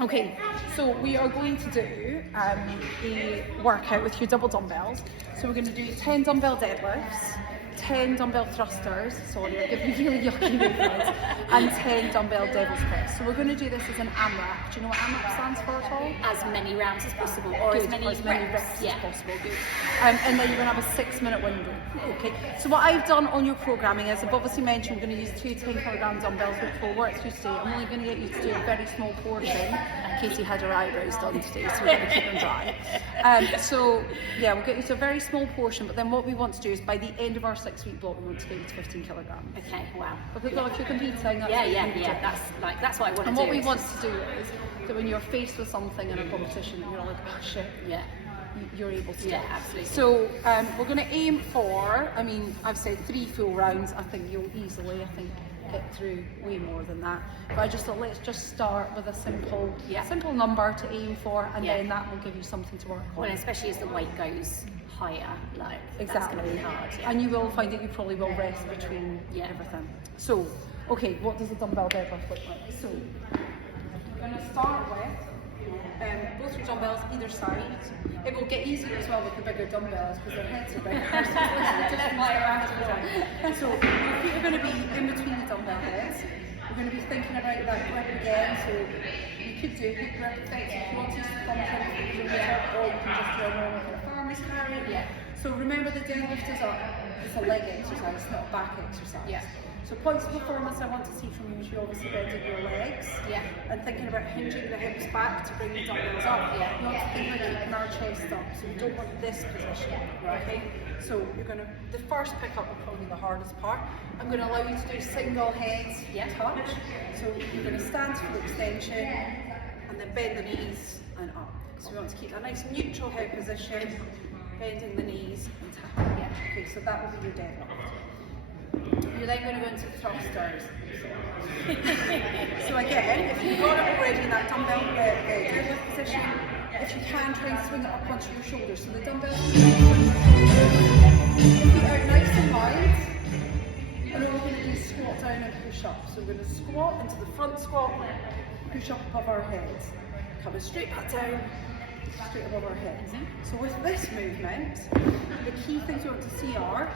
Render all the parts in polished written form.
Okay, so we are going to do a workout with your double dumbbells. So we're going to do 10 dumbbell deadlifts, 10 dumbbell thrusters, sorry, I'll give you really yucky movements, and 10 dumbbell devil's press. So we're going to do this as an AMRAP. Do you know what AMRAP stands for at all? As many rounds as possible, or Good, as many reps reps. as possible. Good. And then you're going to have a 6-minute window. Okay. So what I've done on your programming is I've obviously mentioned we're going to use 2 10-kilogram dumbbells, which will work through today. I'm only going to get you to do a very small portion. Katie had her eyebrows done today, so we're going to keep them dry. So yeah, we'll get you to a very small portion, but then what we want to do is by the end of our 6-week block, we want to get you to 15 kilograms. Okay, wow. Okay, well, if you're competing, that's That's what I want to do. And what we want to do is that when you're faced with something in a competition, and you're like, oh shit, you're able to do it. Absolutely. So we're going to aim for, I mean, I've said 3 full rounds. I think you'll easily, get through way more than that. But I just thought let's just start with a simple number to aim for, and then that will give you something to work on. Well, especially as the weight goes higher, like that's going to be hard. Yeah. And you will find that you probably will rest between everything. So, okay, what does a dumbbell deadlift look like? So, we're going to start with both your dumbbells either side. It will get easier as well with the bigger dumbbells because their heads are bigger. So your feet are going to be in between the dumbbell heads. We're going to be thinking about that grip again. So you could do a good grip effect if you want to use the thumb print or you can just do a normal kind of farmer's carry. So remember the deadlift is it's a leg exercise, it's not a back exercise. So points of performance I want to see from you is you obviously bending your legs and thinking about hinging the hips back to bring the dumbbells up. You want to think about keeping our chest up, so we don't want this position. Okay? So the first pickup will probably be the hardest part. I'm going to allow you to do single head touch. So you're going to stand for the extension and then bend the knees and up. So we want to keep a nice neutral head position, bending the knees and tapping. Okay, so that will be your deadlift. You're then going to go into thrusters. So again, if you've got it already in that dumbbell deadlift position, if you can, try and swing it up onto your shoulders. So the dumbbell feet out nice and wide, and then we're going to do squat down and push up. So we're going to squat into the front squat, push up above our heads, coming straight back down, straight above our heads. So with this movement, the key things you want to see are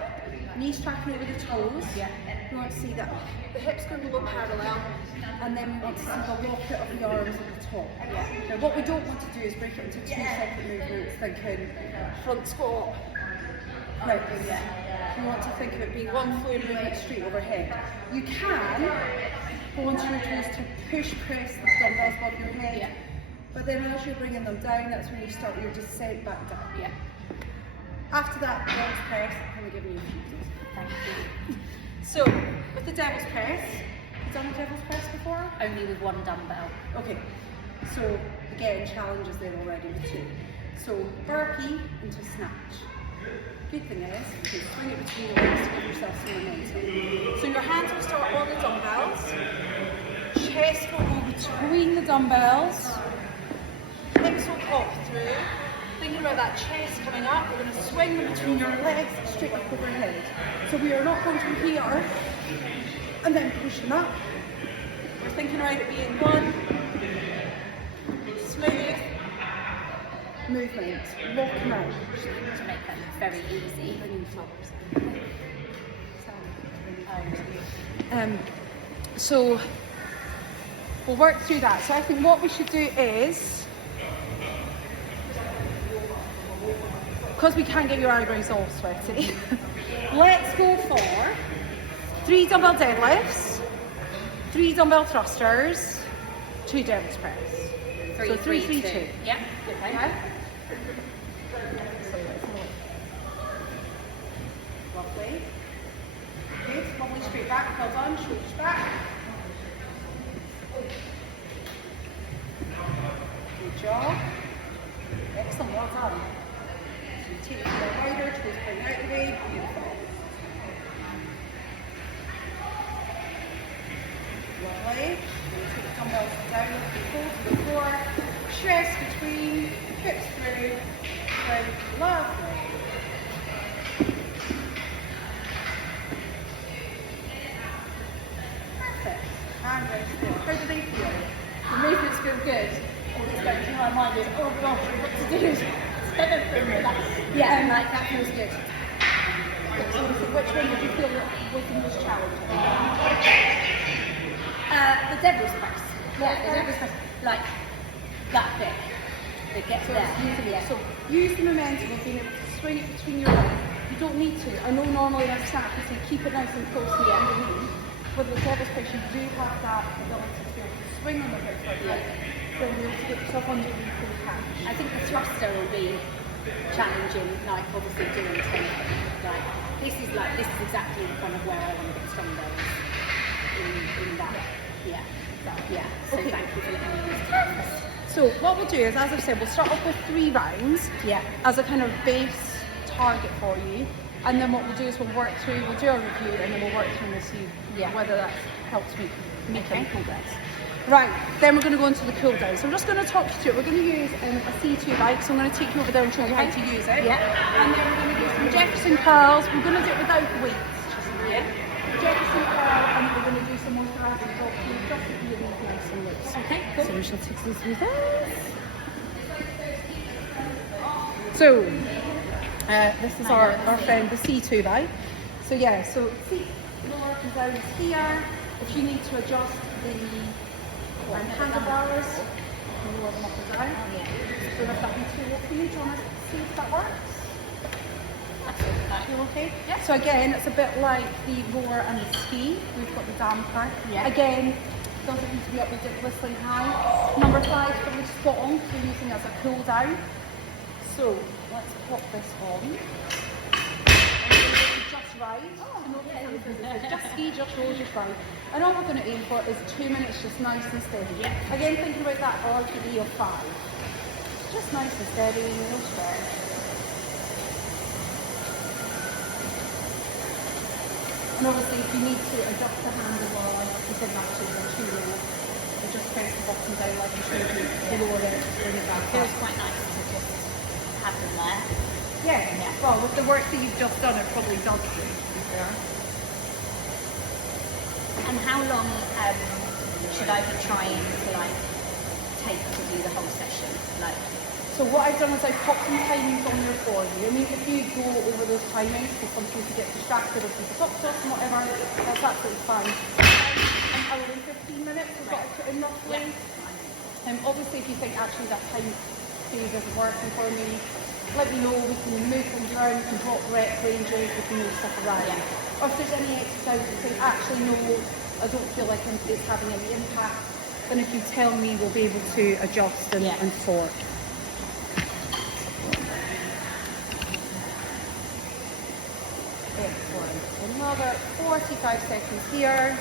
knees tracking over the toes. We want to see that the hips going to go parallel, and then we want to see the rocket of the arms at the top. Now what we don't want to do is break it into 2 separate movements, thinking front squat. Right. We want to think of it being one fluid movement straight overhead. You can go onto your toes to press the dumbbells above your head, but then as you're bringing them down, that's when you start your descent back down. After that, devil's press, I'm going to give you a few of those. Thank you. So, with the devil's press, have you done the devil's press before? Only with one dumbbell. Okay, so again, challenges there already with 2. So, burpee into snatch. Good thing is, you can swing it between your legs to give yourself some momentum. So your hands will start on the dumbbells, chest will go between the dumbbells, hips will pop through. Thinking about that chest coming up, we're going to swing them between your legs straight up overhead. So we are not going from here and then push them up. We're thinking about it being one smooth movement. Walk them out. To make them very easy. So we'll work through that. So I think what we should do is, because we can't get your eyebrows all sweaty, let's go for 3 dumbbell deadlifts, 3 dumbbell thrusters, 2 devil's press. 3, so 3, 3, 2. 2. Yeah. Okay. Lovely. Good. Lovely straight back, well done. Shoulders back. Good job. Excellent, well done. So take it a bit wider, toes point out the way. Beautiful. Lovely. Take the dumbbells down, hold to the floor, chest between, hips through, lovely. Perfect. And rest there. How do they feel? The movements feel good, or it's going through my mind is, oh gosh, I've got to do 7 reps. Yeah, like that feels good. So which one did you feel was the most challenging? The devil's press. Yeah, the devil's press. Like that bit. To get there. So use the momentum of being able to swing it between your legs. You don't need to. I know normally in a snap you say keep it nice and close to the end of the knee. With the devil's press you do have that ability to be able to swing on the hips like that. Then you'll get yourself under the full catch. I think the thruster will be challenging, like obviously doing tempo. Like this is exactly kind of where I want to get stronger in that. Yeah. Yeah. So Okay. thank you for letting me use it. So what we'll do is, as I've said, we'll start off with 3 rounds Yeah. as a kind of base target for you. And then what we'll do is we'll work through, we'll do a review, and then we'll work through and we'll see whether that helps make any progress. Right, then we're going to go into the cool down. So I'm just going to talk you through it. We're going to use a C2 bike, so I'm going to take you over there and show you how to use it. Yeah. And then we're going to do some Jefferson curls. We're going to do it without weights. Yeah. Jefferson curl, and then we're going to do some more thoracic dog food, just to be nice and loose. Okay, cool. So we shall take these through this. So, this is our friend, the C2 bike. So yeah, so seat lower and down is here. If you need to adjust the handlebars, you can lower them up and down. So if that material for you, do you want to see if that works? You okay? Yeah. So again, it's a bit like the rower and the ski. We've got the damper. Yeah. Again, doesn't need to be up ridiculously high. Number 5 is probably spot on, so we're using it as a cool down. So let's pop this on. Just right. Just ski, just roll, just right. And all we're going to aim for is 2 minutes, just nice and steady. Yeah. Again, thinking about that RPE of 5. Just nice and steady, no stress. And obviously, if you need to adjust the handlebar, you can actually go too low. You just press the button down like you showed you, lower it, bring it back Feels up. quite nice to just have them there. Yeah. Well, with the work that you've just done, it probably does do, to be fair. And how long should I be trying to like take to do the whole session? Like, So what I've done is I've popped some timings on there for you. I mean, if you go over those timings, because sometimes you get distracted or people talk to us and whatever, that's absolutely fine. An hour and 15 minutes is what I put in roughly. Obviously, if you think actually that time phase isn't working for me, let me know. We can move things around, we can drop rep ranges, we can move stuff around. Yeah. Or if there's any exercise you think, actually no, I don't feel like it's having any impact, then if you tell me, we'll be able to adjust and sort. Excellent. Another 45 seconds here.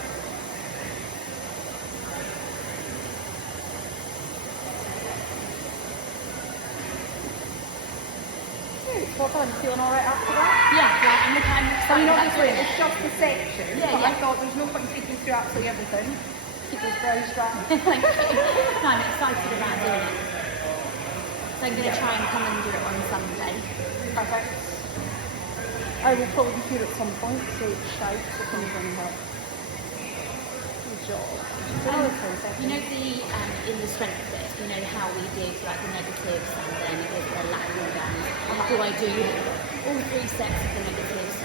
Good. Well done. Feeling all right after that? yeah, and the time I mean, obviously, it's just a section. Yeah, but yeah. I thought there's no point in taking you through absolutely everything. Keep those very strapped. Thank you. No, I'm excited about doing it. So I'm going to try and come and do it on Sunday. Perfect. I will probably be here at some point, so shout if comes on that. Good job. You know in the strength bit, you know how we did like the negatives and then the lateral down. Do I do all 3 sets of the negatives,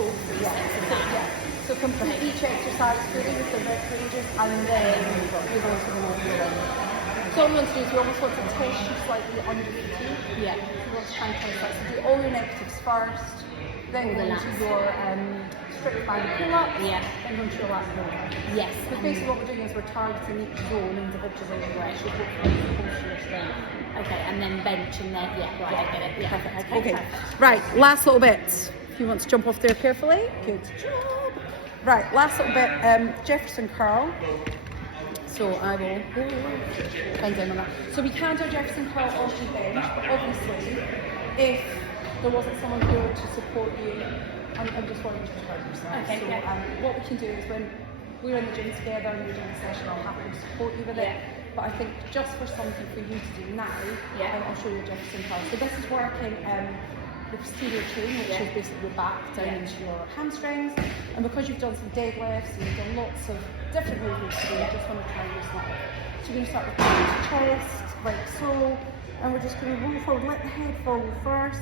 all 3 sets of that? Yeah. So complete each exercise fully with the rep ranges and then you go to the multiple one. So what you want to do is you almost want to test you slightly under the knee. Yeah. You want to try and test that. So do all your negatives first, then go into your strict band pull-ups, then go into your last pull-up. Yes. Because basically what we're doing is we're targeting each zone individually where it should hopefully be close to your strength. Okay, and then bench and then, I get it. Yeah. Perfect. Okay, right, last little bit. If you want to jump off there carefully. Good job. Right, last little bit, Jefferson curl. So I will bend down on that. So we can do a Jefferson curl off the bench, but obviously, if there wasn't someone here to support you, I'm just wanting to hurt yourself. Okay, so, yeah. what we can do is when we're in the gym together and you're doing a session, I'll happily support you with it. But I think just for something for you to do now, I'll show you a Jefferson curl. So this is working the posterior chain, which is basically your back down into your hamstrings. And because you've done some deadlifts and you've done lots of different movements today, I just want to try and loosen that up. So you're going to start with the chest, like so, and we're just going to roll forward, let the head fall first,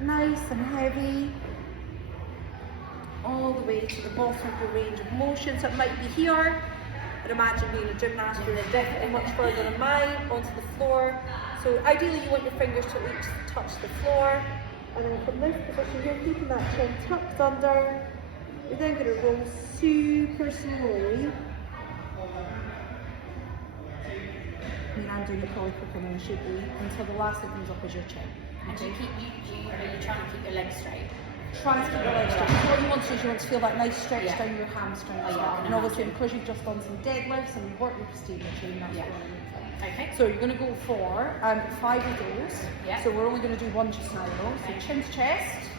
nice and heavy, all the way to the bottom of your range of motion. So it might be here, but imagine being a gymnast, you're definitely much further than mine, onto the floor. So ideally you want your fingers to at least touch the floor, and then from this position here, keeping that chin tucked under, you're then going to roll super slowly. I mean, I'm doing it probably quicker than I should be, until the last thing comes up is your chin. And are you trying to keep your legs straight? Try to keep your legs straight. What you want to do is you want to feel that nice stretch down your hamstrings. Oh, yeah, And obviously because you've just done some deadlifts and you've worked your posterior chain, that's Yeah. what I'm doing. Okay. So you're going to go for 5 of those. Yeah. So we're only going to do one just now though. So chin to chest.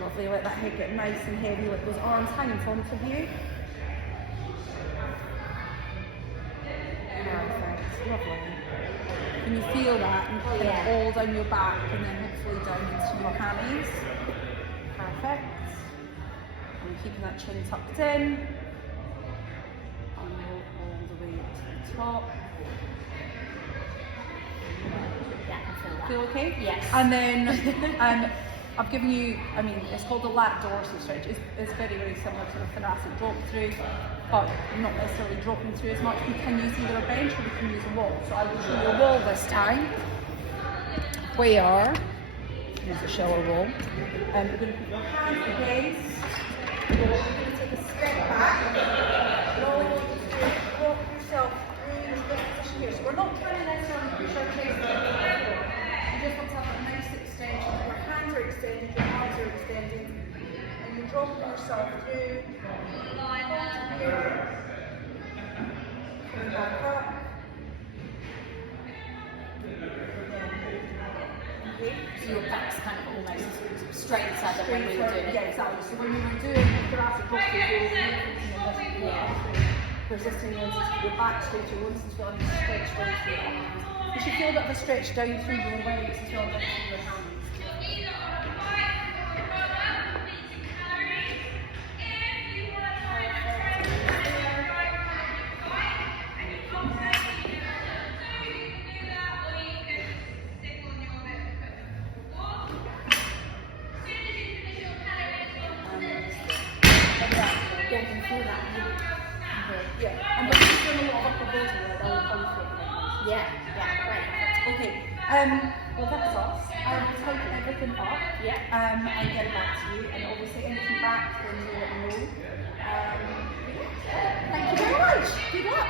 Lovely, let that head get nice and heavy, let those arms hang in front of you. Perfect, lovely. Can you feel that? And kind of all down your back and then hopefully down into your hammies. Perfect. And keeping that chin tucked in. And roll all the way to the top. Yeah, I feel that. Feel okay? Yes. And then I've given you, I mean, it's called the lat dorsal stretch. It's very, very similar to the thoracic drop through, but not necessarily dropping through as much. We can use either a bench or we can use a wall. So I will show you a wall this time. Where, use a shallow wall. And we're going to put your hands against. We're going to take a step back. And all you want to do is walk yourself through this position here. So we're not trying to necessarily push our chest into the floor. You just want to have a nice extension. Your hands are extended, your arms are extended, and you're dropping yourself through. Here. Coming back up. Okay. So your back's kind of almost straight inside of when we were doing it. Yeah, exactly. So when we were doing the thoracic drop through, you were resisting your back straight, your wanting to feel like a stretch down through your arms. You should feel a bit of a stretch down through your legs as well, down through your hands. Getting through that. Yeah, and we're doing a lot of upper body work, all comfort. Yeah, great. Okay, well that's us. I'll type everything up Yeah. and get it back to you, and obviously any feedback when you let me know. Thank you very much. Good luck.